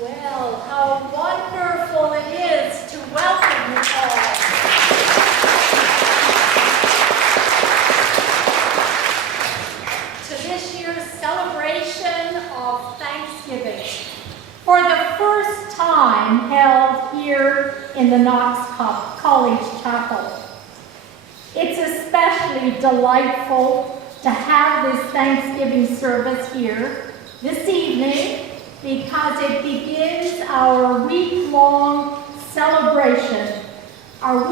Well, how wonderful it is to welcome you all. To this year's celebration of Thanksgiving, for the first time held here in the Knox College Chapel. It's especially delightful to have this Thanksgiving service here this evening because it begins our week-long celebration of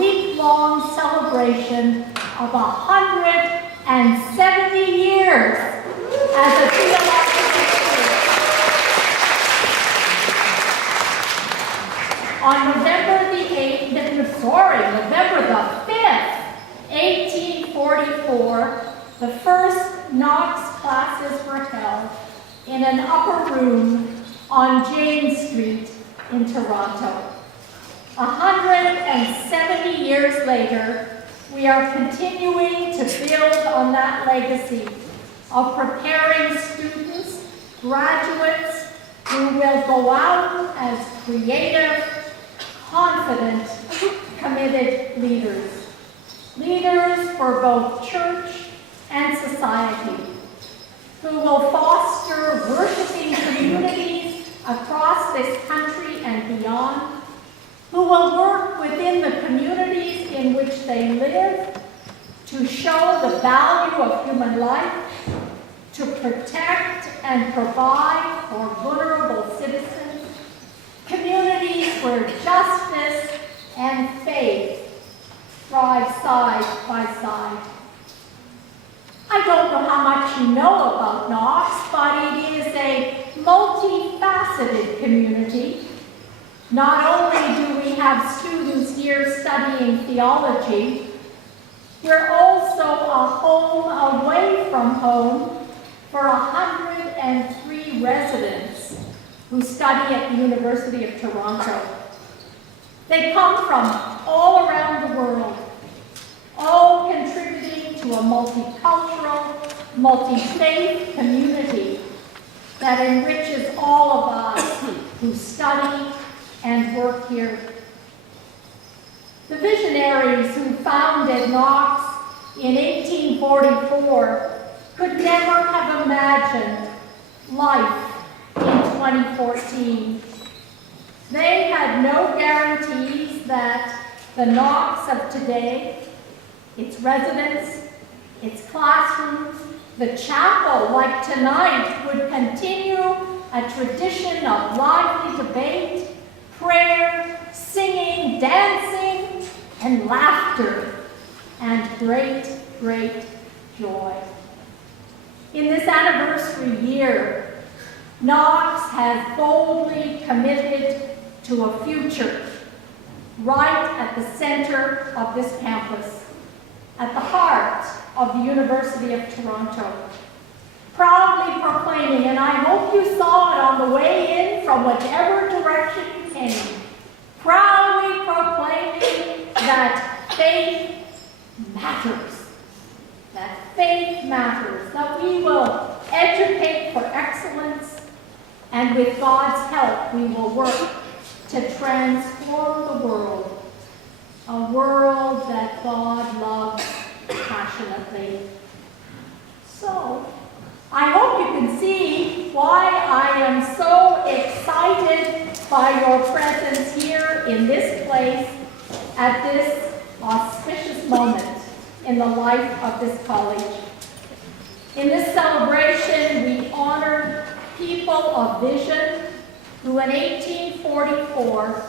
170 years as a theological school. On November the 5th, 1844, the first Knox classes were held in an upper room on James Street in Toronto. 170 years later, we are continuing to build on that legacy of preparing students, graduates, who will go out as creative, confident, committed leaders. Leaders for both church and society, who will foster worshiping communities across this country and beyond, who will work within the communities in which they live to show the value of human life, to protect and provide for vulnerable citizens, communities where justice and faith thrive side by side. I don't know how much you know about Knox, but it is a multifaceted community. Not only do we have students here studying theology, we're also a home away from home for 103 residents who study at the University of Toronto. They come from all around the world, all contributing to a multicultural, multi-faith community that enriches all of us who study and work here. The visionaries who founded Knox in 1844 could never have imagined life in 2014. They had no guarantees that the Knox of today, its residents, its classrooms, the chapel like tonight would continue a tradition of lively debate, prayer, singing, dancing, and laughter, and great, great joy. In this anniversary year, Knox has boldly committed to a future right at the center of this campus, at the heart of the University of Toronto, proudly proclaiming, and I hope you saw it on the way in from whichever direction you came, proudly proclaiming that faith matters, that we will educate for excellence, and with God's help, we will work to transform the world, a world that God loves passionately. So, I hope you can see why I am so excited by your presence here in this place at this auspicious moment in the life of this college. In this celebration, we honored people of vision who in 1844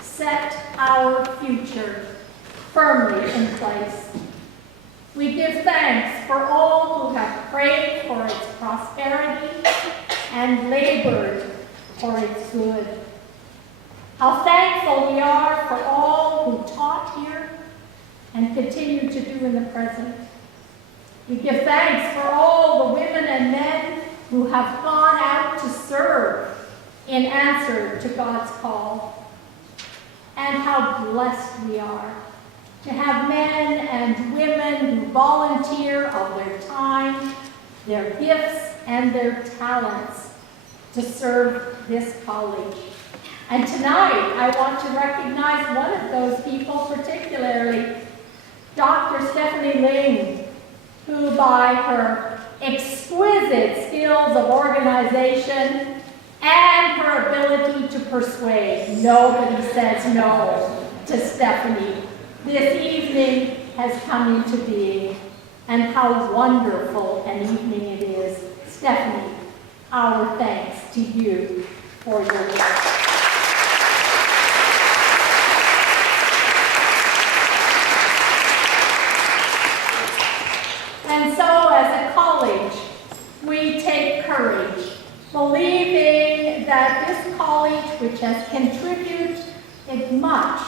set our future firmly in place. We give thanks for all who have prayed for its prosperity and labored for its good. How thankful we are for all who taught here and continue to do in the present. We give thanks for all the women and men who have gone out to serve in answer to God's call. And how blessed we are to have men and women who volunteer of their time, their gifts, and their talents to to serve this college. And tonight, I want to recognize one of those people particularly, Dr. Stephanie Ling, who by her exquisite skills of organization and her ability to persuade, nobody says no to Stephanie, this evening has come into being. And how wonderful an evening it is. Stephanie, our thanks to you for your work. And so as a college, we take courage, believing that this college, which has contributed much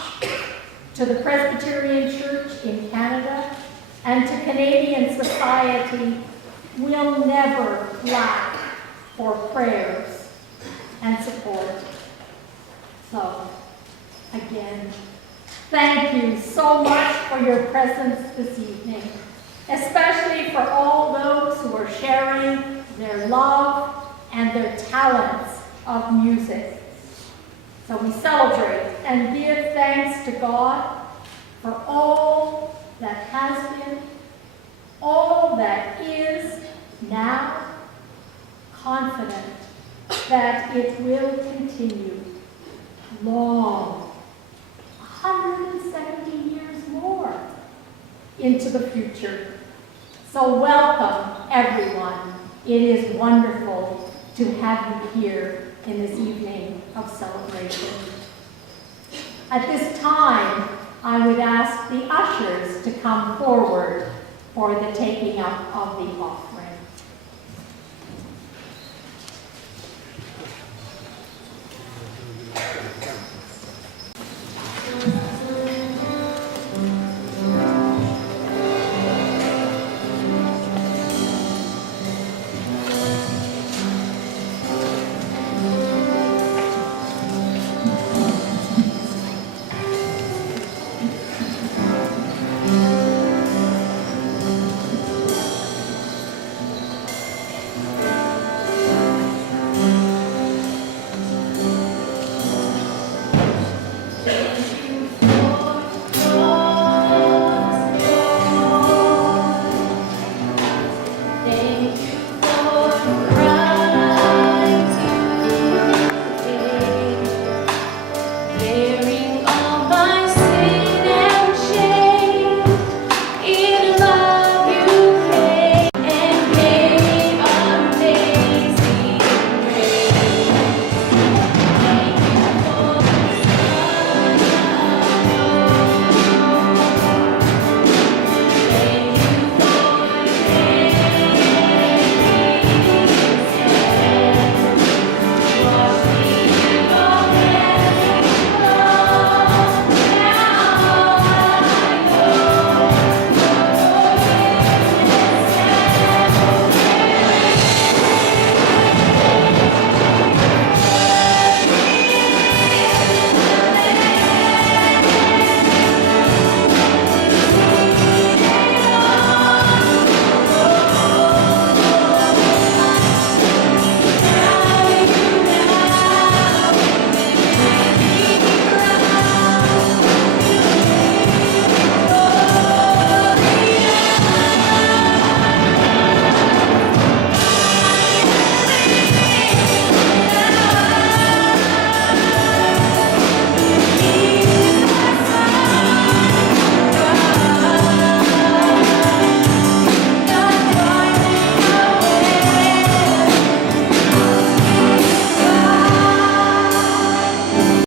to the Presbyterian Church in Canada and to Canadian society, will never lack for prayers and support. So, again, thank you so much for your presence this evening, especially for all those who are sharing their love and their talents of music. So we celebrate and give thanks to God for all that has been, all that is now, confident that it will continue long, 170 years more into the future. So welcome, everyone. It is wonderful to have you here in this evening of celebration. At this time, I would ask the ushers to come forward for the taking up of the offering.